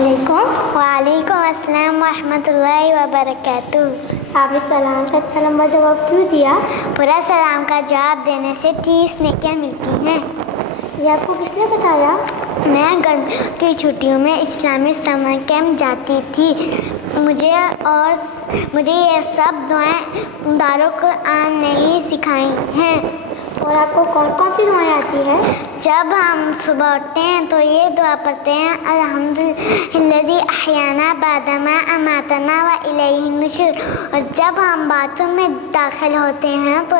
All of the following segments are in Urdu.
علیکم۔ وعلیکم السلام ورحمۃ اللہ وبرکاتہ۔ آپ نے سلام کا اتنا لمبا جواب کیوں دیا؟ پورا سلام کا جواب دینے سے 30 نیکیاں ملتی ہیں۔ یہ آپ کو کس نے بتایا؟ میں گرمیوں کی چھٹیوں میں اسلامی سمر کیمپ جاتی تھی۔ مجھے یہ سب دعائیں دارالقرآن نے ہی سکھائی ہیں۔ اور آپ کو کون کون سی دعائیں آتی ہیں؟ جب ہم صبح اٹھتے ہیں تو یہ دعا پڑھتے ہیں، الحمدللہ الذی احیانا بعد ما اماتنا والیہ النشور۔ اور جب ہم باتھ روم میں داخل ہوتے ہیں تو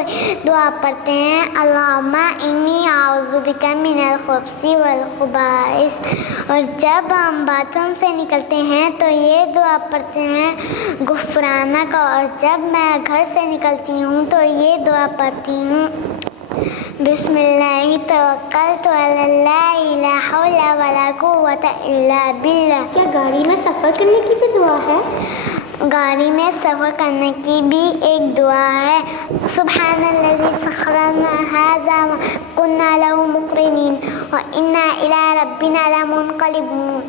دعا پڑھتے ہیں، اللہم انی اعوذ بک من الخبث والخبائث۔ اور جب ہم باتھ روم سے نکلتے ہیں تو یہ دعا پڑھتے ہیں، غفرانک۔ اور جب میں گھر سے نکلتی ہوں تو یہ دعا پڑھتی ہوں، بسم اللہ توکلت علی اللہ لا حول ولا قوۃ الا باللہ۔ کیا گاڑی میں سفر کرنے کی بھی دعا ہے؟ گاڑی میں سفر کرنے کی بھی ایک دعا ہے، سبحان الذی سخر لنا ھذا وما کنا لہ مقرنین وانا الی ربنا لمنقلبون۔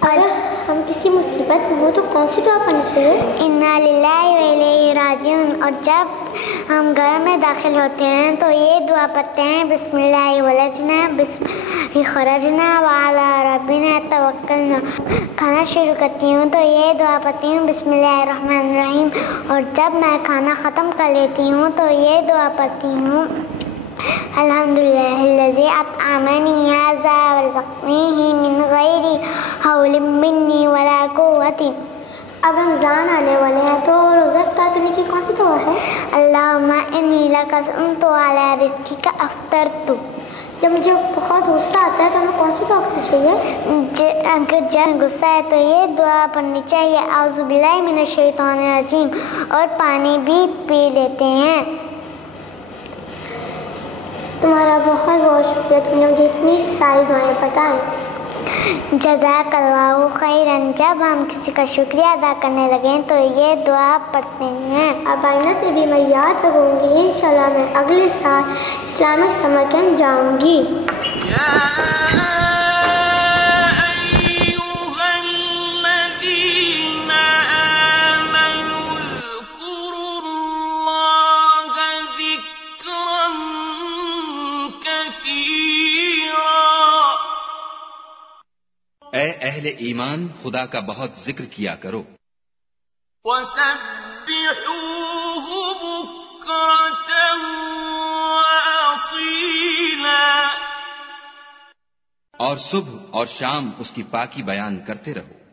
اگر ہم کسی مصیبت میں ہوں تو کون سی دعا پڑھنی چاہیے؟ انا للہ و الیہ راجعون۔ اور جب ہم گھر میں داخل ہوتے ہیں تو یہ دعا پڑھتے ہیں، بسم اللہ ولجنا بسم اللہ خرجنا وعلی ربنا توکلنا۔ کھانا شروع کرتی ہوں تو یہ دعا پڑھتی ہوں، بسم اللہ الرحمن الرحیم۔ اور جب میں کھانا ختم کر لیتی ہوں تو یہ دعا پڑھتی ہوں، الحمدللہ الذی اطعمنی ھذا ورزقنیہ من غیر حول منی ولا قوۃ۔ اب رمضان آنے والے ہیں تو روزہ افطار کرنے کی کون سی دعا ہے؟ اللہم انی لک صمت علی رزقک افطرت۔ جب مجھے بہت غصہ آتا ہے تو ہمیں کون سی دعا پڑھنی چاہیے؟ اگر جب غصہ ہے تو یہ دعا پڑھنی چاہیے، اعوذ باللہ من الشیطان الرجیم۔ اور پانی بھی پی لیتے ہیں۔ تمہارا بہت بہت شکریہ، تم نے مجھے اتنی ساری دعائیں بتائیں۔ جزاک اللہ خیراً۔ جب ہم کسی کا شکریہ ادا کرنے لگیں تو یہ دعا پڑھتے ہیں۔ اب آئندہ سے بھی میں یاد رکھوں گی، انشاءاللہ میں اگلے سال اسلامک سمر کیمپ جاؤں گی۔ اے اہل ایمان، خدا کا بہت ذکر کیا کرو، وَسَبِّحُوهُ بُكْرَةً وَأَصِيلًا۔ اور صبح اور شام اس کی پاکی بیان کرتے رہو۔